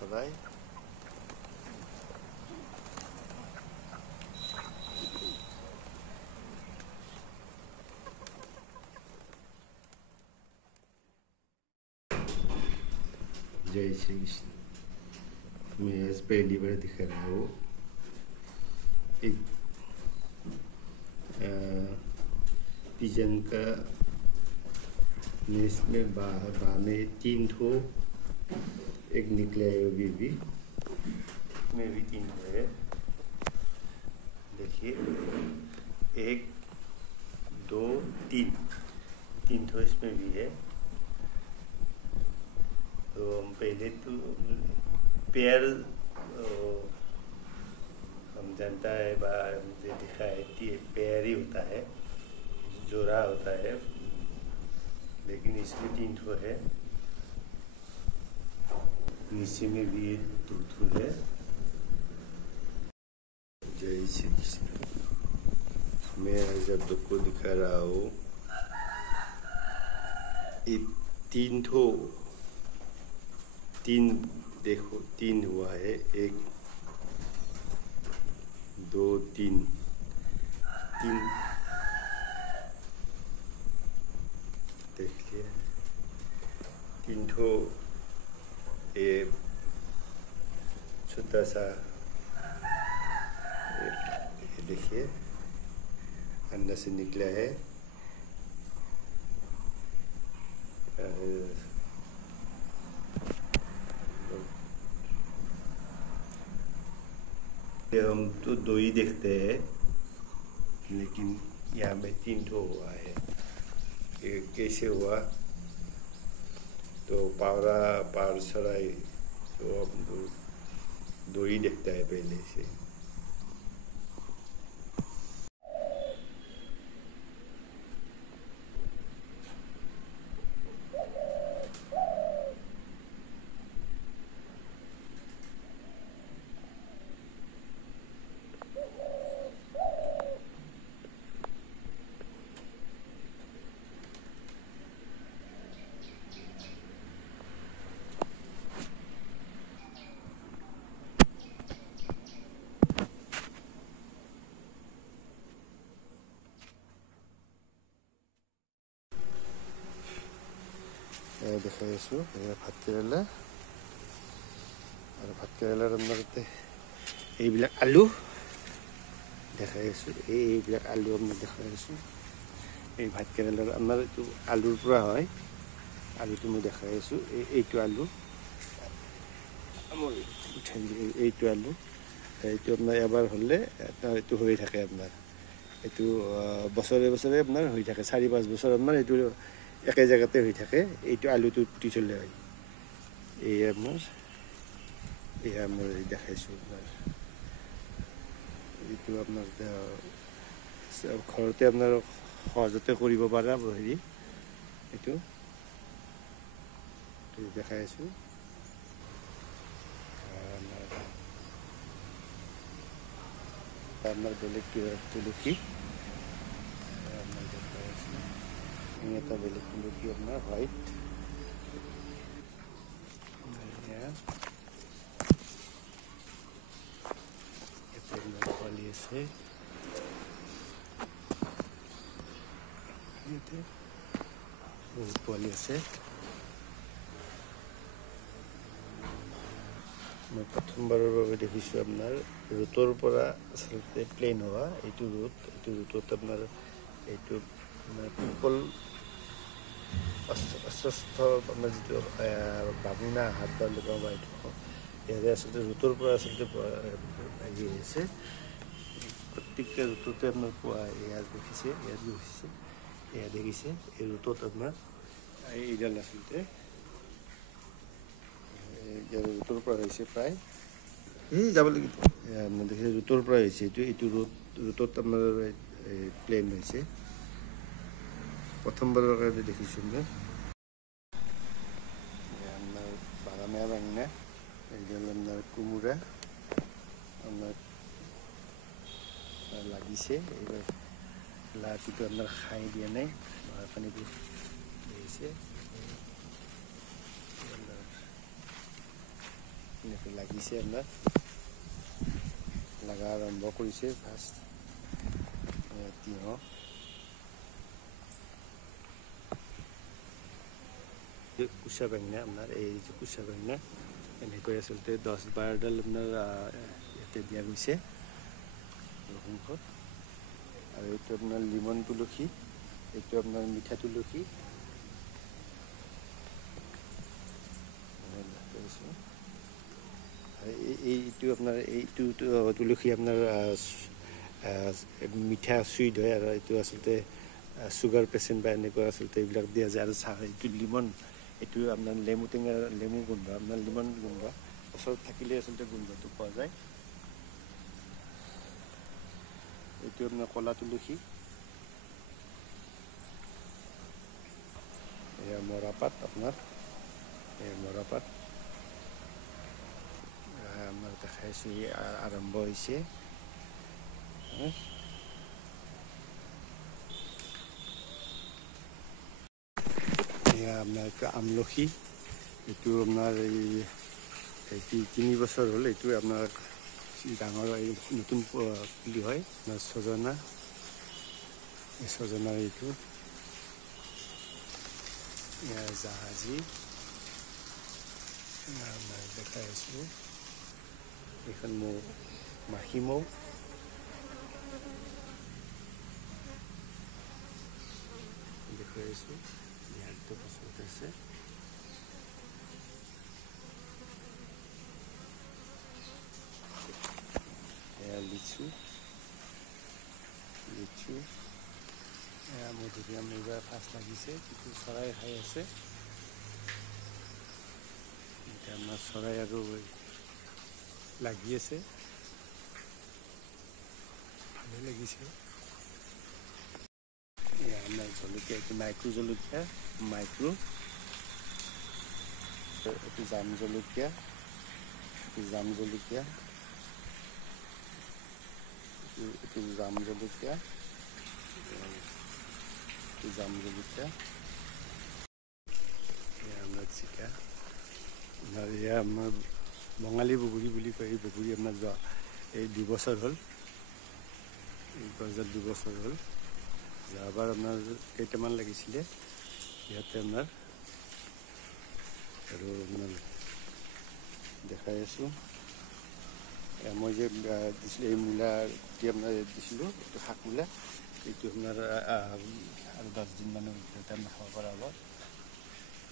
চৰাই जय श्री कृष्ण। मैं आज पहली बार दिखा रहा हूँ एक पिजन का नेस्ट में बाहर में 3 ठो एक निकले है भी में भी 3 ठो है। देखिए 1 2 3 ठो इसमें भी है। तो हम पहले तो पेयर हम जानता है मुझे दिखा है कि पेयर ही होता है, जोड़ा होता है, लेकिन इसमें 3 ठो है। नीचे में भी 2 ठो है। जय श्री कृष्ण। मैं आज आप लोग को दिखा रहा हूँ 3 ठो 3 देखो 3 हुआ है। 1 2 3 देख लिया 3 ठो। ये छोटा सा देखिए अंदर से निकला है। हम तो 2 ही देखते हैं, लेकिन यहाँ में 3 ठो हुआ है। ये कैसे हुआ? तो पार सराय तो हम 2 ही देखता है पहले से। দেখাই আছোঁ ভাতকেৰেলা আৰু ভাতকেৰেলাৰ আপোনালোকে এইবিলাক আলু দেখাই আছোঁ। এইবিলাক আলু আপোনাক দেখাই আছোঁ। এই ভাতকেৰেলাৰ আমাৰ এইটো আলুৰ পৰা হয়। আলুটো মই দেখাই আছোঁ। এইটো আলু মই উঠাই এইটো আলু এইটো আপোনাৰ এবাৰ হ'লে এইটো হৈ থাকে। আপোনাৰ এইটো বছৰে বছৰে আপোনাৰ হৈ থাকে। 4-5 বছৰ আপোনাৰ এইটো একে জেগাতে হৈ থাকে। এইটো আলুটো পুতি চলে হয়। এই আমাৰ দেখাইছোঁ আপোনাৰ এইটো আপোনাৰ ঘৰতে আপোনাৰ সহজতে কৰিব পৰা হেৰি এইটো দেখাই আছোঁ। আপনাৰ বেলেগ তুলসী এটা বেলেগ তুলসী আপনাৰ হোয়াইট পোৱালি আছে। বহুত পোৱালি আছে। मैं प्रथमबाৰৰ বাবে দেখিছোঁ আপোনাৰ ৰুটৰ পৰা আচলতে প্লেন হোৱা এইটো ৰুটত আপোনাৰ এইটো পিপল অস্বস্থ আপোনাৰ যিটো বামুণা হাত বা লগাব বা এইটো ইয়াৰে আচলতে ৰুটৰ পৰা আচলতে হেৰি হৈছে। প্ৰত্যেকটা ৰুটতে আপোনাৰ পোৱা ইয়াত দেখিছে এয়া দেখিছে। এই ৰুটত আপোনাৰ এইডাল আচলতে ৰুটৰ পৰা হৈছে প্ৰায় যাব লাগিব। আপোনাৰ দেখিছে ৰুটৰ পৰা হৈছে এইটো ৰুটত আপোনাৰ প্লেন হৈছে। প্ৰথমবাৰৰ কাৰণে দেখিছোঁ মই। আপোনাৰ বাগানীয়া বেঙেনা এইডাল আপোনাৰ কোমোৰা আপোনাৰ লাগিছে। এইবাৰ লাটিটো আপোনাৰ খাই দিয়া নাই, পানীটো দিছে। লাগিছে আপোনাৰ লাগা আৰম্ভ কৰিছে ফাৰ্ষ্ট তিয়ঁহ কুচা বেঙেনা আপোনাৰ এই যে কুচা বেঙেনা এনেকৈ আচলতে 10-12ডাল আপোনাৰ ইয়াতে দিয়া গৈছে অসংখ্যত আৰু এইটো আপোনাৰ লিমন তুলসী এইটো আপোনাৰ মিঠা তুলসী এইটো আপোনাৰ এইটো তুলসী আপোনাৰ মিঠা চুইট হয় আৰু এইটো আচলতে চুগাৰ পেচেণ্ট বা এনেকুৱা আচলতে এইবিলাক দিয়া যায় আৰু চাহ এইটো লিমন এইটো আপোনাৰ লেমু টেঙাৰ লেমু গোন্ধ আপোনাৰ লিমন গোন্ধ ওচৰত থাকিলে আচলতে গোন্ধটো পোৱা যায় এইটো আপোনাৰ কলা তুলসী এয়া মৰাপাত আপোনাৰ এয়া মৰাপাত আমাৰ দেখাইছোঁ আৰম্ভ হৈছে এয়া আপোনাৰ এইটো আমলখি এইটো আপোনাৰ এই 3 বছৰ হ'ল এইটো আপোনাৰ ডাঙৰ এই নতুন পুলি হয় আপোনাৰ ছজনা এই ছজনাৰ এইটো জাহাজী আমাৰ দেখাই আছোঁ এইখন মৌ মাখি মৌ দেখুৱাই আছোঁ ইয়াৰটো পাছত আছে এয়া লিচু লিচু এয়া মধুৰিআম এইবাৰ ফাৰ্ষ্ট লাগিছে কিন্তু চৰাই খাই আছে এতিয়া আমাৰ চৰাই আৰু লাগি আছে ভালে লাগিছে এয়া আমাৰ জলকীয়া এইটো মাইক্ৰ' জলকীয়া মাইক্ৰ' এইটো জাম জলকীয়া এইটো জাম জলকীয়া এইটো জাম জলকীয়া এইটো জাম জলকীয়া এয়া আমাৰ জিকা এয়া আমাৰ বঙালী বগৰী বুলি কয় এই বগৰী আপোনাৰ এই 2 বছৰ হ'ল এই গছডাল 2 বছৰ হ'ল যোৱাবাৰ আপোনাৰ কেইটামান লাগিছিলে ইয়াতে আপোনাৰ আৰু আপোনাৰ দেখাই আছোঁ মই যে দিছিলোঁ এই মূলা গুটি আপোনাৰ দিছিলোঁ এইটো শাক মূলা এইটো আপোনাৰ আৰু 10 দিনমানৰ ভিতৰতে আমি খাব পৰা হ'ব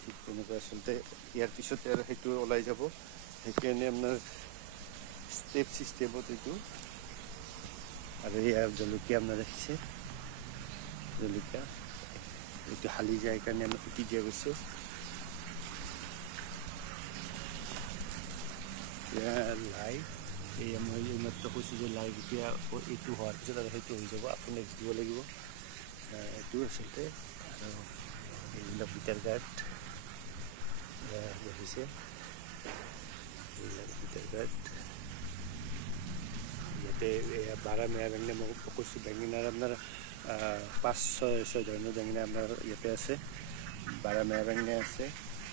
ঠিক তেনেকৈ আচলতে ইয়াৰ পিছতে আৰু সেইটো ওলাই যাব সেইকাৰণে আপোনাৰ ষ্টেপ চিষ্টেমত এইটো আৰু ইয়াৰ জলকীয়া আপোনাৰ ৰাখিছে জলকীয়া এইটো হালি যায় কাৰণে আমি কুটি দিয়া গৈছে লাই এই মই এইমাত্ৰ কৈছোঁ যে লাই যেতিয়া এইটো হোৱাৰ পিছত আৰু সেইটো হৈ যাব আকৌ নেক্সট দিব লাগিব এইটো আচলতে আৰু এইবিলাক বিটাৰ গাৰ্ড দেখিছে এইবিলাক বিটাৰ গাৰ্ড ইয়াতে বাৰা মেৰা বেঙেনা মই কৈছোঁ বেঙেনাৰ আপোনাৰ 5-6 ধৰণৰ বেঙেনা আপোনাৰ ইয়াতে আছে বাৰা মেৰা বেঙেনা আছে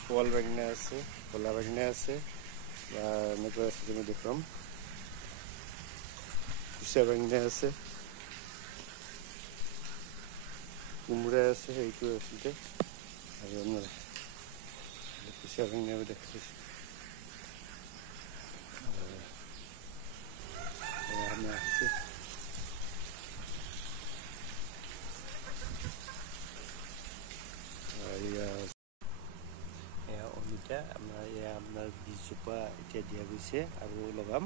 কল বেঙেনা আছে ক'লা বেঙেনা আছে বা এনেকুৱা আছে যে মই দেখুৱাম কুচা বেঙেনা আছে কোমোৰা আছে সেইটো আচলতে আৰু আপোনাৰ কুচা বেঙেনা দেখাইছোঁ আমাৰ আছে এয়া অমিতা আপোনাৰ এয়া আপোনাৰ বীজজোপা এতিয়া দিয়া গৈছে আৰু লগাম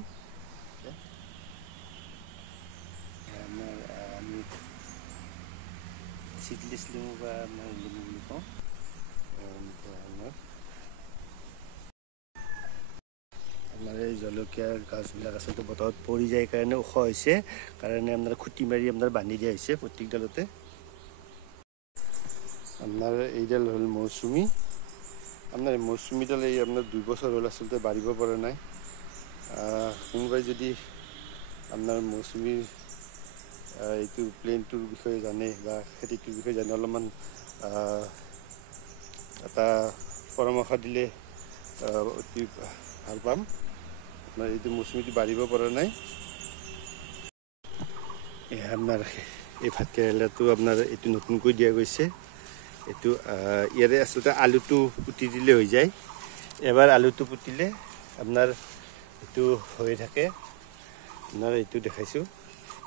আমাৰ আমি চিডলিছ লিমু বা আমাৰ লিমু বুলি কওঁ আপোনাৰ এই জলকীয়াৰ গছবিলাক আচলতে বতৰত পৰি যায় কাৰণে ওখ হৈছে কাৰণে আপোনাৰ খুটি মাৰি আপোনাৰ বান্ধি দিয়া হৈছে প্ৰত্যেকডালতে আপোনাৰ এইডাল হ'ল মৌচুমী আপোনাৰ এই মৌচুমীডাল এই আপোনাৰ 2 বছৰ হ'ল আচলতে বাঢ়িব পৰা নাই কোনোবাই যদি আপোনাৰ মৌচুমীৰ এইটো প্লেনটোৰ বিষয়ে জানে বা খেতিটোৰ বিষয়ে জানে অলপমান এটা পৰামৰ্শ দিলে অতি ভাল পাম আপোনাৰ এইটো মৌচুমীটো বাঢ়িব পৰা নাই। আপোনাৰ এই ভাত কেৰেলাটো আপোনাৰ এইটো নতুনকৈ দিয়া গৈছে। এইটো ইয়াৰে আচলতে আলুটো পুতি দিলে হৈ যায়। এবাৰ আলুটো পুতিলে আপোনাৰ এইটো হৈ থাকে। আপোনাৰ এইটো দেখাইছোঁ,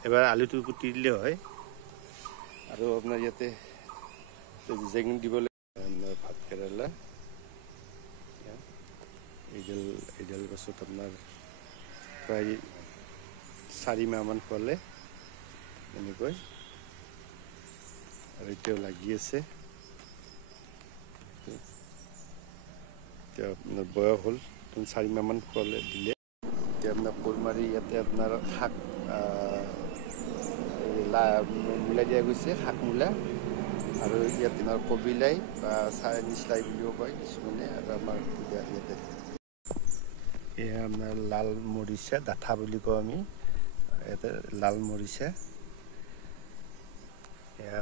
এবাৰ আলুটো পুতি দিলে হয়। আৰু আপোনাৰ ইয়াতে জেং দিবলৈ আপোনাৰ ভাত কেৰেলা এইডাল গছত আপোনাৰ প্ৰায় 4 মাহমান খোৱালে এনেকৈ, আৰু এতিয়াও লাগি আছে। এতিয়া আপোনাৰ বয়স হ'ল 4 মাহমান খোৱালে দিলে। এতিয়া আপোনাৰ কোৰ মাৰি ইয়াতে আপোনাৰ শাক মূলা দিয়া গৈছে, শাক মূলা। আৰু ইয়াত আপোনাৰ কবিলাই বা চাইনিজ লাই বুলিও কয় কিছুমানে। আৰু আমাৰ ইয়াতে এয়া আপোনাৰ লাল মৰিচা ডাঠা বুলি কওঁ আমি, ইয়াতে লাল মৰিচা। এয়া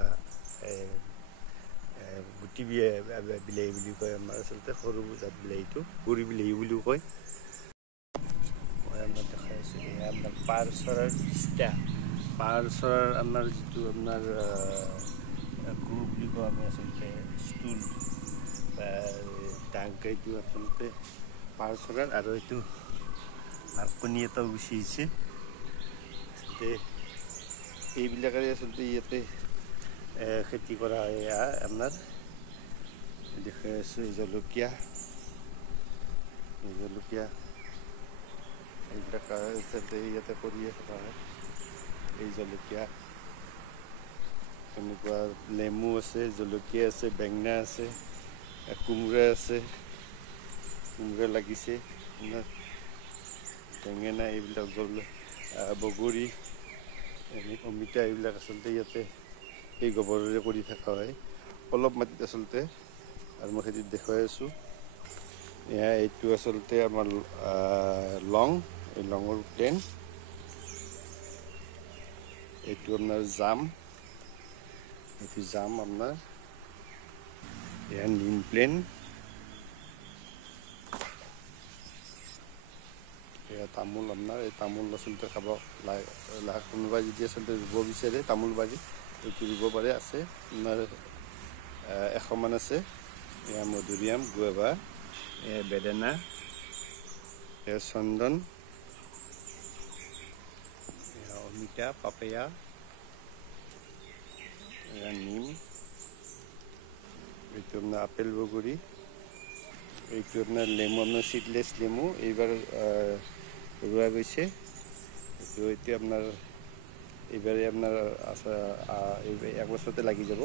গুটি বিলাহী বুলি কয় আমাৰ, আচলতে সৰু জাত বিলাহীটো গুৰি বিলাহী বুলিও কয়। মই আপোনাক দেখাই আছোঁ, এয়া আপোনাৰ পাৰ চৰাইৰ ইষ্টা। পাৰ চৰাইৰ আমাৰ যিটো আপোনাৰ গু বুলি কওঁ আমি আচলতে, ষ্টুল বা ডাংকাইটো আচলতে পাৰ চৰাইৰ। আৰু এইটো কণী এটাও গুচি আহিছে। আচলতে এইবিলাকেৰে আচলতে ইয়াতে খেতি কৰা হয়। এয়া আপোনাৰ দেখাই আছোঁ জলকীয়া এইবিলাক ইয়াতে কৰিয়ে থকা হয়। এই জলকীয়া, এনেকুৱা নেমু আছে, জলকীয়া আছে, বেঙেনা আছে, কোমোৰা আছে, কোমোৰা লাগিছে আপোনাৰ, বেঙেনা এইবিলাক বগৰী, অমিতা এইবিলাক আচলতে ইয়াতে এই গোবৰেৰে কৰি থকা হয় অলপ মাটিত আচলতে। আৰু মই খেতিত দেখুৱাই আছোঁ, এয়া এইটো আচলতে আমাৰ লং, এই লঙৰ প্লেন। এইটো আপোনাৰ জাম, এইটো জাম আপোনাৰ। এয়া নিম প্লেন, এয়া তামোল আপোনাৰ। এই তামোল আচলতে খাব কোনোবাই যদি আচলতে ৰুব বিচাৰে তামোল বাৰী, এইটো ৰুব পাৰে। আছে আপোনাৰ 100 মান আছে। এয়া মধুৰিআম, গুৱাভা, এয়া বেদেনা, এয়া চন্দন, এয়া অমিতা, পাপায়া, এয়া নিম, এইটো আপোনাৰ আপেল বগৰী, এইটো আপোনাৰ নেমু, আপোনাৰ চিডলেছ নেমু এইবাৰ ৰোৱা গৈছে। এইটো এতিয়া আপোনাৰ এইবাৰে আপোনাৰ 1 বছৰতে লাগি যাব।